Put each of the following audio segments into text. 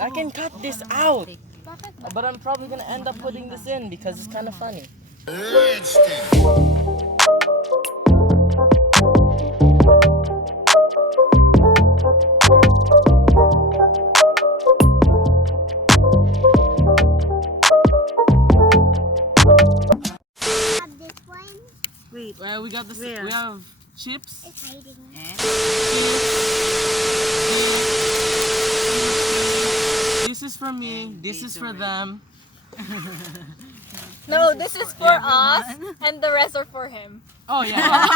I can cut this out. But I'm probably gonna end up putting this in because it's kind of funny. Wait. Well, we got this. Where? We have chips. It's hiding. This is for me. This is for them. No, this is for us, and the rest are for him. Oh yeah.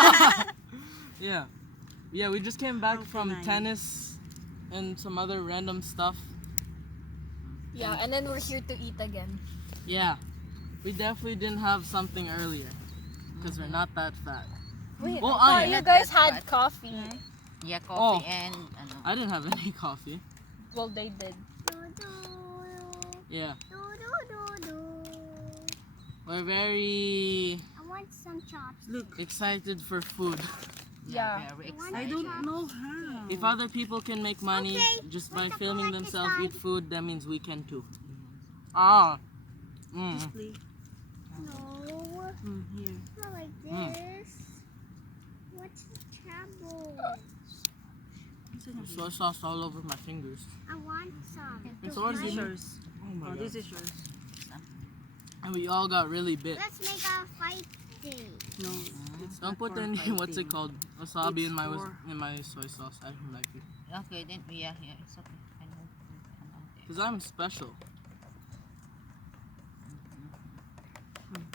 Yeah. Yeah, we just came back from tennis and some other random stuff. Yeah, and then we're here to eat again. Yeah. We definitely didn't have something earlier because we're not that fat. Wait, Well, I I thought you am. guys had coffee. Yeah, coffee Oh. and I didn't have any coffee. Well, they did. Yeah. We're very I want some chops. excited for food. Yeah. very I excited. I don't know how. If other people can make money just by filming themselves eat food, that means we can too. Ah. Mm. Play. No, Here. not like this. What's the trouble? Soy sauce all over my fingers. I want some. And so what This is is it? yours. Oh my Oh, god. this is yours. And we all got really bit. Let's make a fight thing. No, it's Don't not put for any fighting. what's it called? Wasabi It's in my for- in my soy sauce. I don't like it. Okay, then yeah, it's okay. I know. Cause I'm special.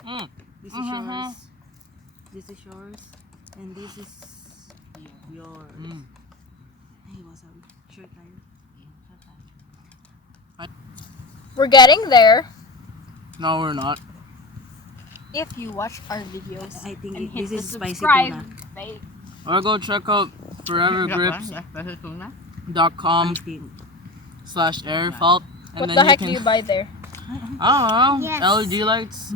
Mm. This is yours. This is yours. And this is yours. Mm. Hey, wasabi. Sure tayo. We're getting there. No, we're not. If you watch our videos, I think and hit this the is spicy subscribe tuna. button. Or go check out forevergrips.com/airfault. And What then the you heck can, do you buy there? I don't know. Yes. LED lights.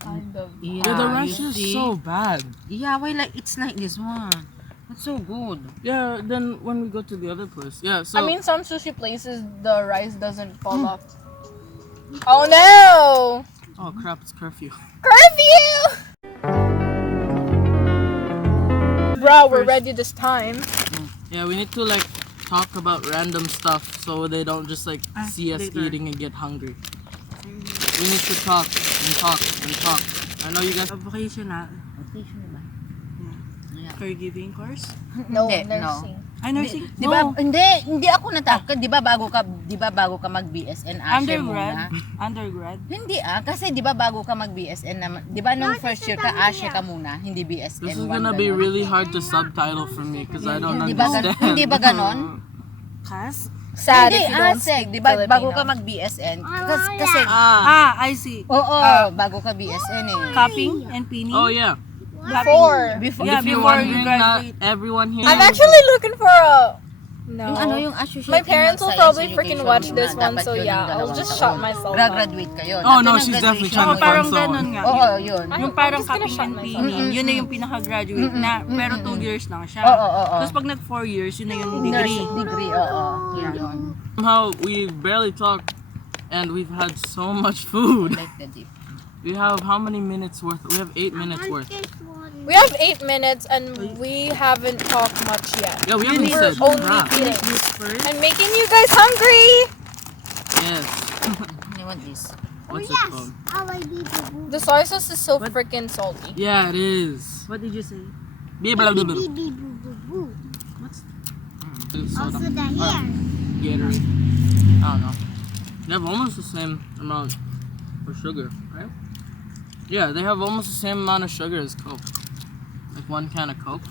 Kind of. Yeah, Yeah, the you rest is see? so bad. Yeah, why like it's like this one? That's so good. Yeah, then when we go to the other place. Yeah, so I mean, some sushi places, the rice doesn't fall off. Oh no! oh crap, it's curfew. Curfew! Bro, we're ready this time. Yeah, we need to like talk about random stuff so they don't just like see us later. eating and get hungry. We need to talk and talk and talk. I know you guys. Vocational. Okay, sure ba? Yeah. Caregiving course. No, Hindi, nursing. Ay, nursing. Di ba? Hindi ako natakot. Di ba bago ka mag BSN Ashe muna? Undergrad. Hindi kasi di ba bago ka mag BSN naman, di ba nung first year ka Ashe ka muna, hindi BSN This is 1 gonna be ganon? really hard to subtitle for me because I don't Hindi ba understand. hindi ba ganon? Kas? Sad Hindi, if you don't Asek, speak di ba Filipino. bago ka mag BSN? Kasi I see. oo, bago ka BSN eh. Cupping and pinning. Oh yeah. Before. Before, Yeah, If you're before you wondering, not graduate. everyone here. I'm actually looking for a... No. yung ano yung associate My parents will in probably science freaking education watch muna, this one, dapat so yun yeah, yung I'll dalawang just taon. shut myself up. Graduate kayo. Oh, no, After she's ng definitely graduation, Oh, trying to parang find someone. ganon nga. Oo, yun. Yung parang I'm just gonna cupping shut and myself pinning, up. yun na yung pinaka-graduate na. Pero 2 years lang siya. Oo, oo. Tapos pag nag 4 years, yun na yung degree. Nursing degree, oo. Yun. Somehow we barely talked, and we've had so much food. Like the dip. We have how many minutes worth? We have 8 minutes worth. We have 8 minutes and we haven't talked much yet. Yeah, we haven't We're said only crap. eating. This first. I'm making you guys hungry! Yes. I want this. What's it called? The soy sauce is so freaking salty. Yeah, it is. What did you say? Blah, blah, blah, blah. What's Soda. Also the hair. Gatorade. I don't know. They have almost the same amount of sugar, right? Yeah, they have almost the same amount of sugar as Coke. Like 1 can of Coke.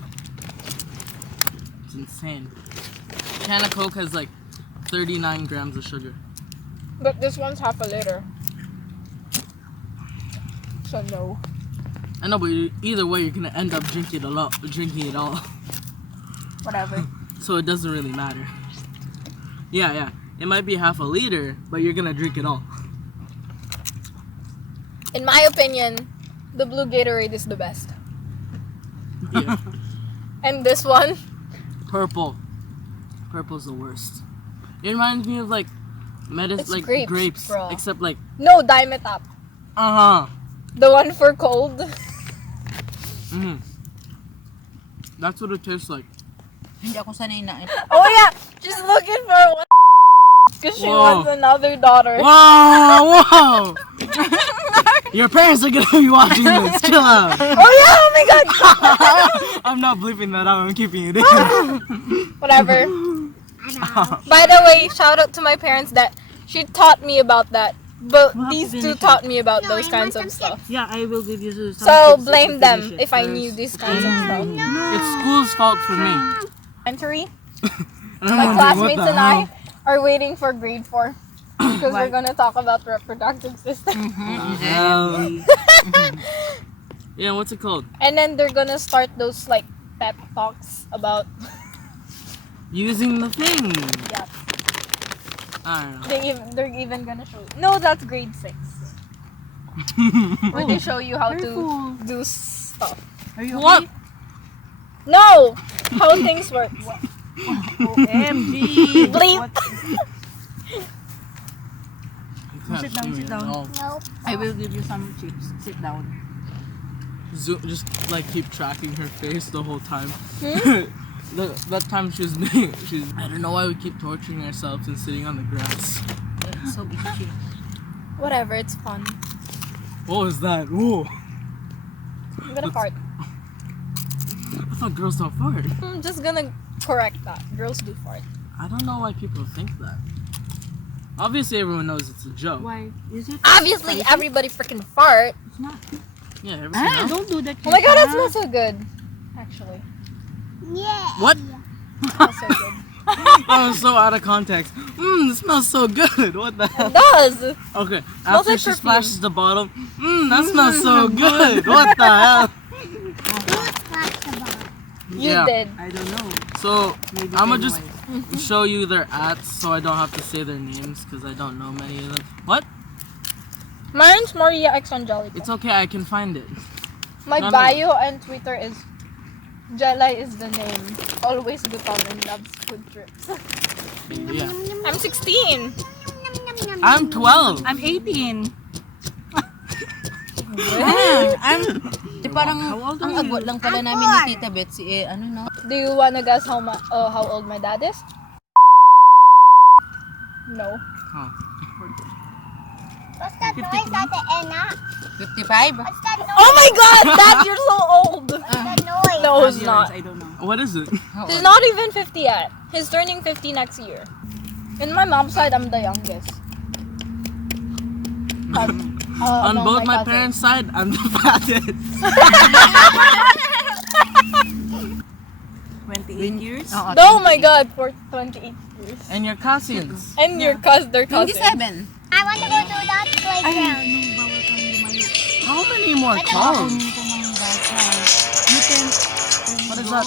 It's insane. A can of Coke has like 39 grams of sugar. But this one's half a liter. So no. I know, but either way, you're gonna end up drinking it all. Whatever. So it doesn't really matter. Yeah. It might be half a liter, but you're gonna drink it all. In my opinion, the blue Gatorade is the best. Yeah. And this one, Purple. Purple's the worst. It reminds me of like Medicine, It's like grapes, grapes, bro. except like No, Dimetap. The one for cold. That's what it tastes like. Hindi ako sanay na. Oh yeah, she's looking for one because she Whoa. wants another daughter. Whoa, whoa! Your parents are gonna be watching this. Chill out. Oh yeah, oh my god. I'm not bleeping that out. I'm keeping it in. Whatever. By the way, shout out to my parents that she taught me about that. But these two taught me about those kinds of stuff. Yeah, I will give you some So tips blame to them finish it if I first. knew these kinds of stuff. It's school's fault for me. Elementary, I'm my wondering, what classmates the and I hell? are waiting for grade 4 because we're gonna talk about reproductive system. Yeah, what's it called? And then they're gonna start those like pep talks about Using the thing. yeah. I don't know. They're even gonna show you. No, that's grade 6. Where they show you how to do stuff. Are you What? No! How things work. OMG! Bleep! You can't Sit down, see me sit at down. all. Nope. I will give you some chips. Sit down. Just like keep tracking her face the whole time. that time she was I don't know why we keep torturing ourselves and sitting on the grass. It's so itchy. Whatever, it's fun. What was that? Whoa! I'm gonna fart. I thought girls don't fart. I'm just gonna correct that. Girls do fart. I don't know why people think that. Obviously, everyone knows it's a joke. Why? Is it? Obviously, everybody freaking fart. It's not. Yeah, everyone knows. Don't do that. Oh my god, that smells so good. Actually, Yeah. What? it smells so good. That was so out of context. It smells so good. What the hell? It does. Okay, Smells after like she perfume. splashes the bottle, that smells so good. What the hell? You Yeah. did. I don't know. So Maybe I'ma then just why? show you their ats so I don't have to say their names because I don't know many of them. What? Mine's Maria X on Jollibee. It's okay, I can find it. My no, no. bio and Twitter is Jelai is the name. Always gutom and loves food trips. Yeah. I'm 16. I'm 12. I'm 18. Di parang ang agwat lang pala namin ni Tita Betsy ano no? Do you wanna guess how old my dad is? No. Huh. What's that noise at the end? 55? What's that noise? Oh my god, Dad, you're so old. That noise. No, he's Yes, not. I don't know. What is it? He's not even 50 yet. He's turning 50 next year. In my mom's side, I'm the youngest. On among both my cousins. parents' side, I'm the fattest. 28 years? Oo, Oh my god, for 28 years. And your cousins. And their cousins. 27. I want to go to that playground. Bawal kang lumayo. How many more calls? You can What is that?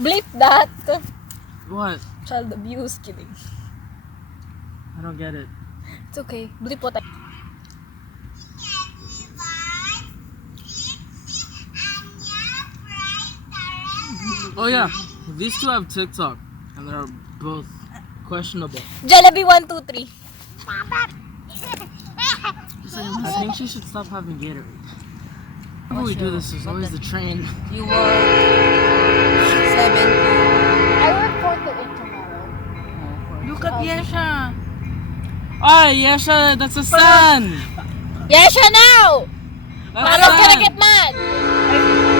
Bleep that. What? Child abuse, kidding. I don't get it. It's okay. Bleep what I... Oh yeah, these two have TikTok, and they're both questionable. Jollibee 1, 2, 3. I think she should stop having Gatorade. Whenever we do this, there's always the train. You were 7 I work 4 to 8 tomorrow. Look at Yesha. Ah, Yesha, that's a sun! Yesha now! That's Mama's gonna sun! get mad!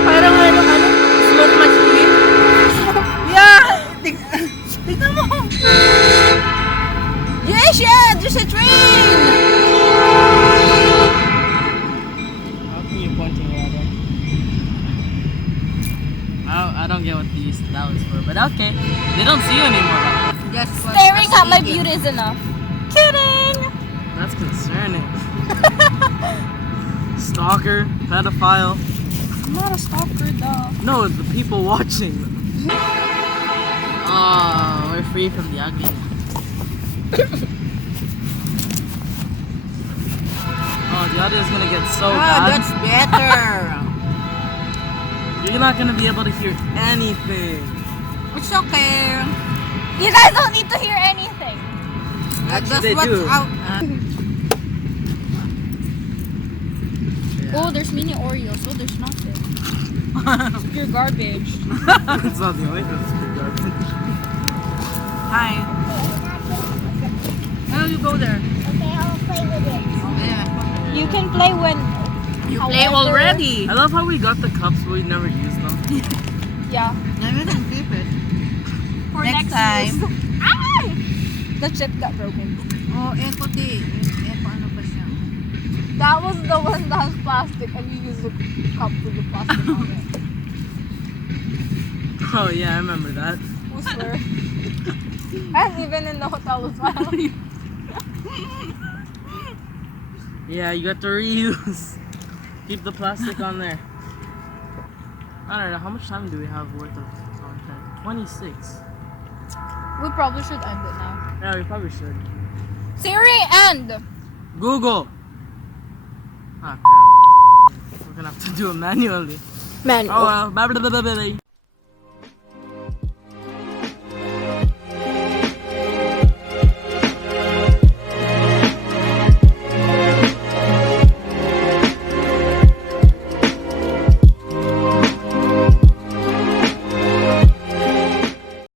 Parang ano, smoke machine. Yeah! Tignan mo. Yes, yeah! There's a train! How come you're pointing at it? I don't get what that was for, but okay. They don't see you anymore. Yes, Staring at my beauty is enough. Kidding! That's concerning. Stalker, pedophile. I'm not a stalker, dog. No, the people watching. Oh, we're free from the ugly. Oh, the audio's gonna get so bad. that's better. You're not gonna be able to hear anything. It's okay. You guys don't need to hear anything. Actually, they do. Oh, there's mini Oreos. Oh, there's nothing. It's pure garbage. It's not the only thing that's good garbage. Hi. Now you go there. Okay, I'll play with it. You can play when. You play already. I love how we got the cups but we never used them. Yeah. For Next time. use. The chip got broken. Oh, equity. Ano ba siya? That was the one that has plastic, and you use the cup with the plastic on it. Oh yeah, I remember that. Who swear? And even in the hotel as well. Yeah, you got to reuse. Keep the plastic on there. I don't know, how much time do we have worth of content? 26. We probably should end it now. Yeah, we probably should. Siri, end! Google! Ah, crap. We're gonna have to do it manually. Man, Oh well. Bye.